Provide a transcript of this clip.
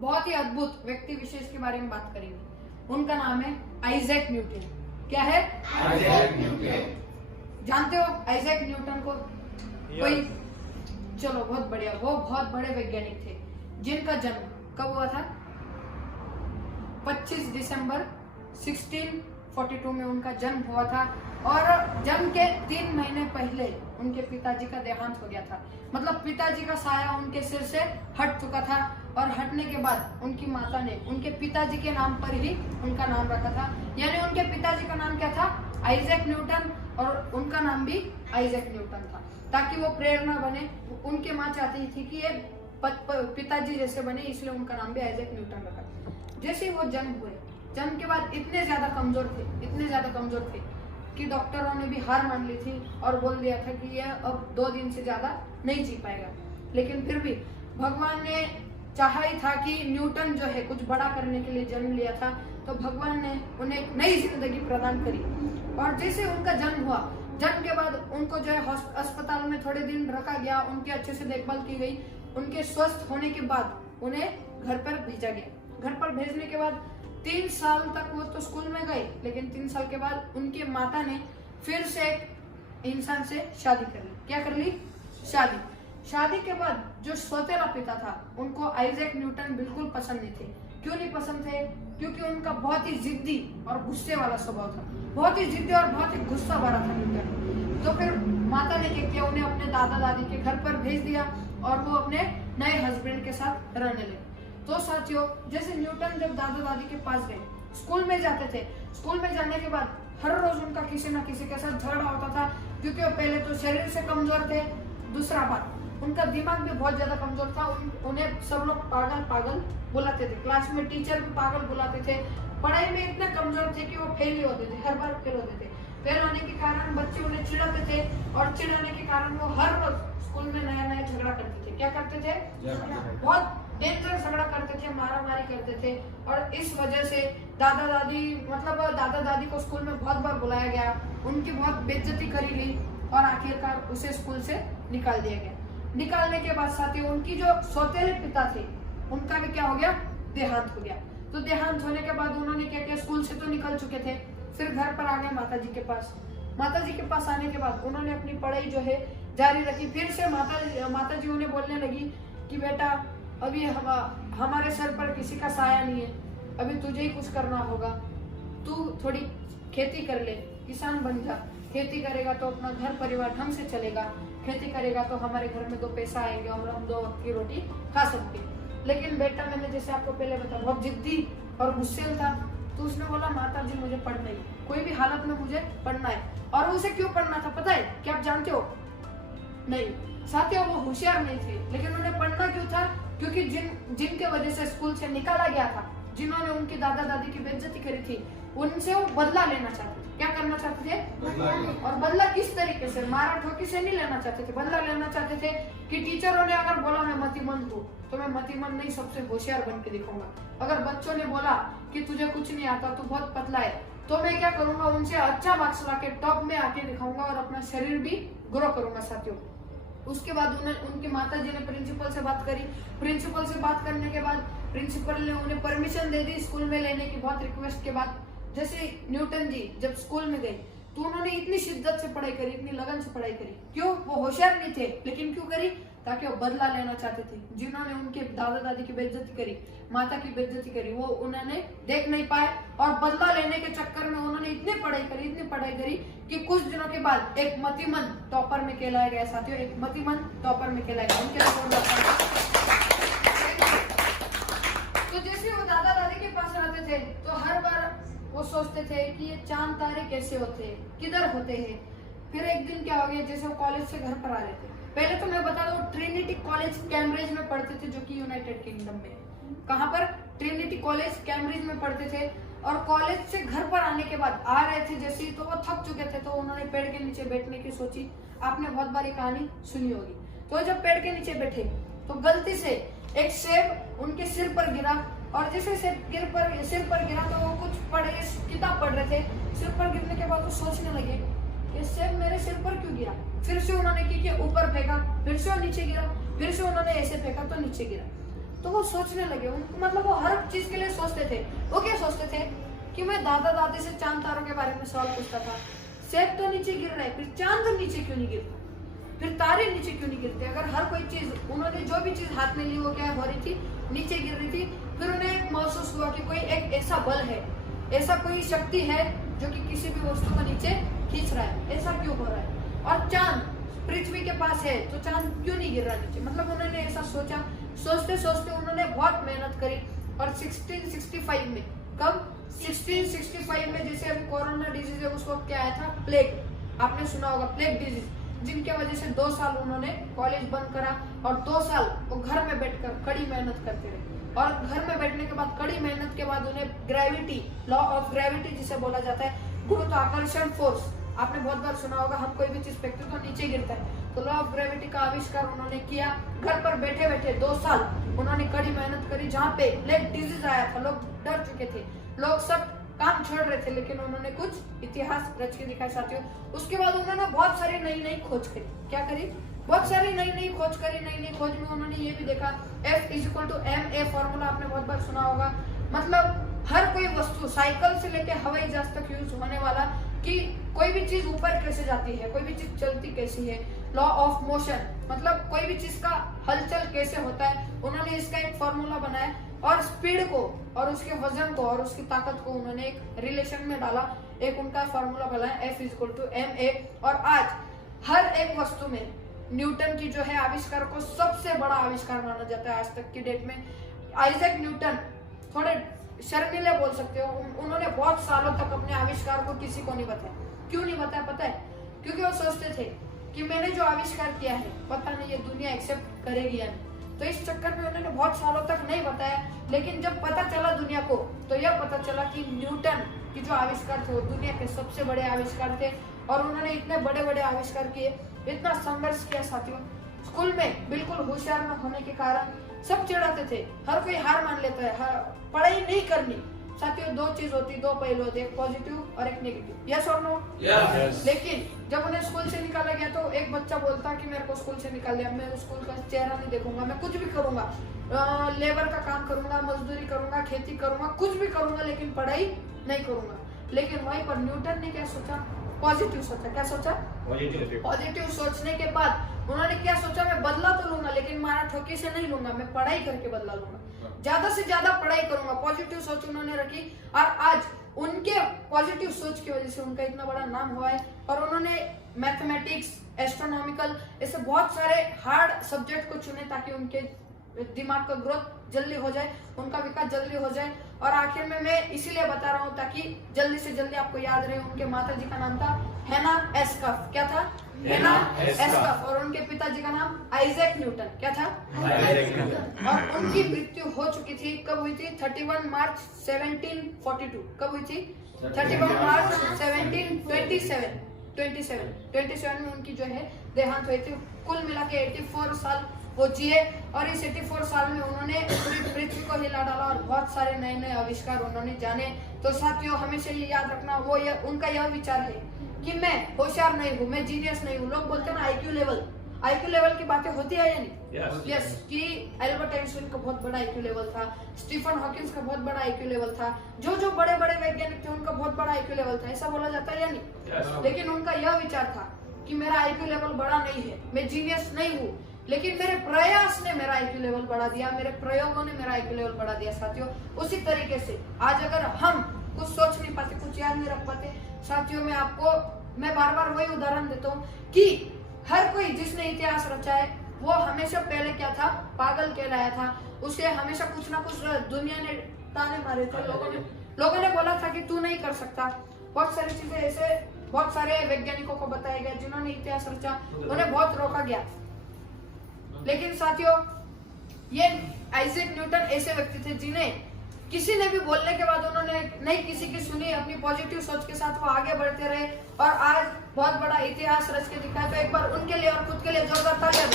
बहुत ही अद्भुत व्यक्ति विशेष के बारे में बात करेंगे। उनका नाम है आइजैक न्यूटन। क्या है? Isaac Newton. जानते हो आइजैक न्यूटन को? कोई? चलो बहुत बढ़िया। वो बहुत बड़े वैज्ञानिक थे जिनका जन्म कब हुआ था? 25 दिसंबर 1642 में उनका जन्म हुआ था और जन्म के 3 महीने पहले उनके पिताजी का देहांत हो गया था। मतलब पिताजी का साया उनके सिर से हट चुका था और हटने के बाद उनकी माता ने उनके पिताजी के नाम पर ही उनका नाम रखा था। यानी उनके पिताजी का नाम क्या था? आइजैक न्यूटन, और उनका नाम भी आइजैक न्यूटन था ताकि वो प्रेरणा बने। उनके माँ चाहती थी कि ये पिताजी जैसे बने, इसलिए उनका नाम भी आइजैक न्यूटन रखा। जैसे वो जन्म हुए, जन्म के बाद इतने ज्यादा कमजोर थे कि डॉक्टरों ने भी हार मान ली थी और बोल दिया था कि यह अब 2 दिन से ज्यादा नहीं जी पाएगा। लेकिन फिर भी भगवान ने चाहा ही था कि न्यूटन जो है कुछ बड़ा करने के लिए जन्म लिया था, तो भगवान ने उन्हें एक नई जिंदगी प्रदान करी। और जैसे उनका जन्म हुआ, जन्म के बाद उनको जो है अस्पताल में थोड़े दिन रखा गया, उनकी अच्छे से देखभाल की गई। उनके स्वस्थ होने के बाद उन्हें घर पर भेजा गया। घर पर भेजने के बाद 3 साल तक वो तो स्कूल में गए, लेकिन 3 साल के बाद उनके माता ने फिर से एक इंसान से शादी कर ली। क्या कर ली? शादी के बाद जो सौतेला पिता था उनको आइजैक न्यूटन बिल्कुल पसंद नहीं थे। क्यों नहीं पसंद थे? क्योंकि उनका बहुत ही जिद्दी और गुस्से वाला स्वभाव था। बहुत ही जिद्दी और बहुत ही गुस्सा भरा था न्यूटन। तो फिर माता ने क्या किया, उन्हें अपने दादा दादी के घर पर भेज दिया और वो अपने नए हस्बैंड के साथ रहने लगे। तो साथियों, जैसे न्यूटन जब दादा दादी के पास गए, स्कूल में जाते थे, स्कूल में जाने के बाद हर रोज उनका किसी न किसी के साथ झगड़ा होता था, क्योंकि वो पहले तो शरीर से कमजोर थे, दूसरा बात उनका दिमाग भी बहुत ज्यादा कमजोर था। उन्हें सब लोग पागल बुलाते थे, क्लास में टीचर भी पागल बुलाते थे। पढ़ाई में इतने कमजोर थे कि वो फेल ही होते थे, हर बार फेल होते थे। फेल होने के कारण बच्चे उन्हें चिढ़ाते थे और चिढ़ाने के कारण वो हर रोज स्कूल में नया झगड़ा करते थे। क्या करते थे? बहुत डेंजर झगड़ा करते थे, मारा मारी करते थे। और इस वजह से दादा दादी को स्कूल में बहुत बार बुलाया गया, उनकी बहुत बेइज्जती करी गई और आखिरकार उसे स्कूल से निकाल दिया गया। निकालने के बाद साथियों, उनकी जो सौतेले पिता थे उनका भी क्या हो गया? देहांत हो गया। तो देहांत होने के बाद उन्होंने क्या किया, स्कूल से तो निकल चुके थे, फिर घर पर आ गए माता जी के पास। माता जी के पास आने के बाद उन्होंने अपनी पढ़ाई जो है जारी रखी। फिर से माता जी उन्हें बोलने लगी कि बेटा, अभी हमारे सर पर किसी का साया नहीं है, अभी तुझे ही कुछ करना होगा। तू थोड़ी खेती कर ले, किसान बन जा। खेती करेगा तो अपना घर परिवार ढंग से चलेगा, खेती करेगा तो हमारे घर में 2 पैसा आएंगे और हम 2 वक्त की रोटी खा सकते। लेकिन बेटा, मैंने जैसे आपको पहले बताया, बहुत जिद्दी और गुस्सेल था। तो उसने बोला, माता जी मुझे पढ़ना ही, कोई भी हालत में मुझे पढ़ना है। और उसे क्यों पढ़ना था पता है? क्या आप जानते हो? नहीं साथियों, वो होशियार नहीं थे, लेकिन उन्हें पढ़ना क्यों था? क्योंकि जिनके वजह से स्कूल से निकाला गया था, जिन्होंने उनकी दादा दादी की बेइज्जती करी थी, उनसे वो बदला लेना चाहते थे। क्या करना चाहते थे? और बदला किस तरीके से? मारा ठोकी से नहीं लेना चाहते थे, बदला लेना चाहते थे कि टीचरों ने अगर बोला मैं मतिमंद हूँ तो मैं मतिमंद नहीं, सबसे होशियार बन के दिखाऊंगा। अगर बच्चों ने बोला कि तुझे कुछ नहीं आता, तू बहुत पतला है, तो मैं क्या करूंगा, उनसे अच्छा मार्क्स लाके टॉप में आके दिखाऊंगा और अपना शरीर भी ग्रो करूंगा साथियों। उसके बाद उनकी माता जी ने प्रिंसिपल से बात करी। प्रिंसिपल से बात करने के बाद प्रिंसिपल ने उन्हें परमिशन दे दी स्कूल में लेने की, बहुत रिक्वेस्ट के बाद। जैसे न्यूटन जी जब स्कूल में गए तो उन्होंने इतनी शिद्दत से पढ़ाई करी, इतनी लगन से पढ़ाई करी। क्यों? वो होशियार नहीं थे, लेकिन क्यों करी? ताकि वो बदला लेना चाहते थे। जिन्होंने उनके दादा दादी की बेइज्जती करी, माता की बेइज्जती करी, वो उन्होंने देख नहीं पाए और बदला लेने के चक्कर में उन्होंने इतनी पढ़ाई करी कि कुछ दिनों के बाद एक मतिमंद टॉपर में कहलाया गया साथियों, एक मतिमंद टॉपर में कहलाया गया। उनके तो जैसे वो दादा दादी के पास रहते थे तो हर बार वो सोचते थे कि ये चांद तारे कैसे होते हैं, किधर होते हैं। फिर एक दिन क्या हो गया, जैसे वो कॉलेज से घर पर आ रहे थे। पहले तो मैं बता दूं, ट्रिनिटी कॉलेज कैम्ब्रिज में पढ़ते थे, जो कि यूनाइटेड किंगडम में। कहाँ पर? ट्रिनिटी कॉलेज कैम्ब्रिज में पढ़ते थे। और कॉलेज से घर पर आने के बाद आ रहे थे जैसे, तो वो थक चुके थे, तो उन्होंने पेड़ के नीचे बैठने की सोची। आपने बहुत बार ये कहानी सुनी होगी। तो जब पेड़ के नीचे बैठे तो गलती से एक सेब उनके सिर पर गिरा, और जैसे सिर पर गिरा तो वो कुछ किताब पढ़ रहे थे। सिर पर गिरने के बाद वो सोचने लगे कि सेब मेरे सिर पर क्यों गिरा। फिर से उन्होंने की ऊपर फेंका, फिर से नीचे गिरा, फिर से उन्होंने ऐसे फेंका तो नीचे गिरा। तो वो सोचने लगे, उनको मतलब वो हर चीज के लिए सोचते थे। वो क्या सोचते थे कि मैं दादा दादी से चांद तारों के बारे में सवाल पूछता था, सेब तो नीचे गिर रहा है, फिर चांद नीचे क्यों नहीं गिरता, फिर तारे नीचे क्यों नहीं गिरते। अगर हर कोई चीज उन्होंने जो भी चीज हाथ में ली वो क्या हो रही थी, नीचे गिर रही थी। फिर उन्हें महसूस हुआ कि कोई एक ऐसा बल है, ऐसा कोई शक्ति है जो कि किसी भी वस्तु को नीचे खींच रहा है, ऐसा क्यों हो रहा है। और चांद पृथ्वी के पास है तो चांद क्यों नहीं गिर रहा नीचे। मतलब उन्होंने ऐसा सोचा, सोचते सोचते उन्होंने बहुत मेहनत करी। और 1665 में, कब 1665 में, जैसे अभी कोरोना डिजीज है उस वक्त क्या आया था, प्लेग, आपने सुना होगा प्लेग डिजीज, जिनके वजह से 2 साल उन्होंने कॉलेज बंद करा और 2 साल वो घर में बैठकर कड़ी मेहनत करते रहे। और घर में बैठने के बाद, कड़ी मेहनत के बाद उन्हें ग्रेविटी, लॉ ऑफ ग्रेविटी जिसे बोला जाता है, गुरुत्वाकर्षण फोर्स, आपने बहुत बार सुना होगा, हम कोई भी चीज फेंकते तो नीचे गिरता है, तो लॉ ऑफ ग्रेविटी का आविष्कार उन्होंने किया। घर पर बैठे बैठे 2 साल उन्होंने कड़ी मेहनत करी। जहाँ पे प्लेग डिजीज आया था, लोग डर चुके थे, लोग सब काम छोड़ रहे थे, लेकिन उन्होंने कुछ इतिहास रच के दिखाया साथियों। उसके बाद उन्होंने बहुत सारी नई नई खोज करी। क्या करी, बहुत सारी नई नई खोज करी। नई नई खोज में उन्होंने ये भी देखा, F = ma फॉर्मूला आपने बहुत बार सुना होगा। मतलब हर कोई वस्तु, साइकिल से लेके हवाई जहाज तक यूज होने वाला, कि कोई भी चीज ऊपर कैसे जाती है, कोई भी चीज चलती कैसी है, लॉ ऑफ मोशन, मतलब कोई भी चीज का हलचल कैसे होता है, उन्होंने इसका एक फॉर्मूला बनाया। और स्पीड को और उसके वजन को और उसकी ताकत को उन्होंने एक रिलेशन में डाला, एक उनका फॉर्मूला बनाया, F = ma। और आज हर एक वस्तु में न्यूटन की जो है आविष्कार को सबसे बड़ा आविष्कार माना जाता है आज तक की डेट में। आइजैक न्यूटन, थोड़े शर्मीले बोल सकते हो, उन्होंने बहुत सालों तक अपने आविष्कार को किसी को नहीं बताया। क्यों नहीं बताया पता है, क्योंकि वो सोचते थे कि मैंने जो आविष्कार किया है पता नहीं ये दुनिया एक्सेप्ट करेगी या नहीं। तो इस चक्कर में उन्होंने बहुत सालों तक नहीं बताया। लेकिन जब पता चला दुनिया को, तो यह पता चला कि न्यूटन की जो आविष्कार थे वो दुनिया के सबसे बड़े आविष्कार थे। और उन्होंने इतने बड़े बड़े आविष्कार किए, इतना संघर्ष किया साथियों। स्कूल में बिल्कुल होशियार न होने के कारण सब चिढ़ाते थे, हर कोई हार मान लेता है, पढ़ाई नहीं करनी। साथियों 2 चीज होती, 2 पहलू होते, एक पॉजिटिव और एक नेगेटिव, यस और नो। लेकिन जब उन्हें स्कूल से निकाला गया तो एक बच्चा बोलता कि मेरे को स्कूल से निकाल दिया, मैं स्कूल का चेहरा नहीं देखूंगा, मैं कुछ भी करूंगा, लेबर का काम करूंगा, मजदूरी करूंगा, खेती करूंगा, कुछ भी करूंगा, लेकिन पढ़ाई नहीं करूंगा। लेकिन वहीं पर न्यूटन ने क्या सोचा, पॉजिटिव सोचा। क्या सोचा, पॉजिटिव सोचने के बाद उन्होंने क्या सोचा, मैं बदला तो लूंगा लेकिन मारा ठोकी से नहीं लूंगा, मैं पढ़ाई करके बदला लूंगा, ज्यादा से ज्यादा पढ़ाई करूंगा। पॉजिटिव सोच उन्होंने रखी और आज उनके पॉजिटिव सोच की वजह से उनका इतना बड़ा नाम हुआ है। और उन्होंने मैथमेटिक्स, एस्ट्रोनॉमिकल, ऐसे बहुत सारे हार्ड सब्जेक्ट को चुने ताकि उनके दिमाग का ग्रोथ जल्दी हो जाए, उनका विकास जल्दी हो जाए। और आखिर में मैं इसीलिए बता रहा हूँ ताकि जल्दी से जल्दी आपको याद रहे, उनके माता जी का नाम था हेना एस्कफ। क्या था, हेना एस्कफ। और उनके पिताजी का नाम आइजैक न्यूटन। क्या था, आइजैक न्यूटन। और उनकी मृत्यु हो चुकी थी, कब हुई थी, 31 मार्च 1742। कब हुई थी, 31 मार्च 1727 में उनकी जो है देहांत हुई थी। कुल मिला के 84 साल वो जिए। और इस 84 साल में उन्होंने पूरी पृथ्वी को हिला डाला और बहुत सारे नए नए आविष्कार उन्होंने जाने। तो साथियों हमेशा ये याद रखना, वो उनका यह विचार है कि मैं होशियार नहीं हूँ, मैं जीनियस नहीं हूँ। लोग बोलते हैं ना आईक्यू लेवल की बातें होती है या नहीं, यस कि एल्बर्ट आइंस्टाइन का बहुत बड़ा आईक्यू लेवल था, स्टीफन हॉकिंस का बहुत बड़ा आईक्यू लेवल था, जो बड़े बड़े वैज्ञानिक थे उनका बहुत बड़ा आईक्यू लेवल था, ऐसा बोला जाता है या नहीं। लेकिन उनका यह विचार था कि मेरा आईक्यू लेवल बड़ा नहीं है, मैं जीनियस नहीं हूँ, लेकिन मेरे प्रयास ने मेरा आईक्यू लेवल बढ़ा दिया, मेरे प्रयोगों ने मेरा आईक्यू लेवल बढ़ा दिया। साथियों उसी तरीके से आज अगर हम कुछ सोच नहीं पाते, कुछ याद नहीं रख पाते, साथियों मैं बार बार वही उदाहरण देता हूँ कि हर कोई जिसने इतिहास रचा है वो हमेशा पहले क्या था, पागल कहलाया था। उसे हमेशा कुछ ना कुछ दुनिया ने ताने मारे थे, लोगों ने बोला था कि तू नहीं कर सकता। बहुत सारी चीजें ऐसे बहुत सारे वैज्ञानिकों को बताया गया जिन्होंने इतिहास रचा, उन्हें बहुत रोका गया। लेकिन साथियों ये आइजैक न्यूटन ऐसे व्यक्ति थे जिन्हें किसी ने भी बोलने के बाद उन्होंने नहीं किसी की सुनी, अपनी पॉजिटिव सोच के साथ वो आगे बढ़ते रहे और आज बहुत बड़ा इतिहास रच के दिखाया। तो एक बार उनके लिए और खुद के लिए जोरदार तालियां।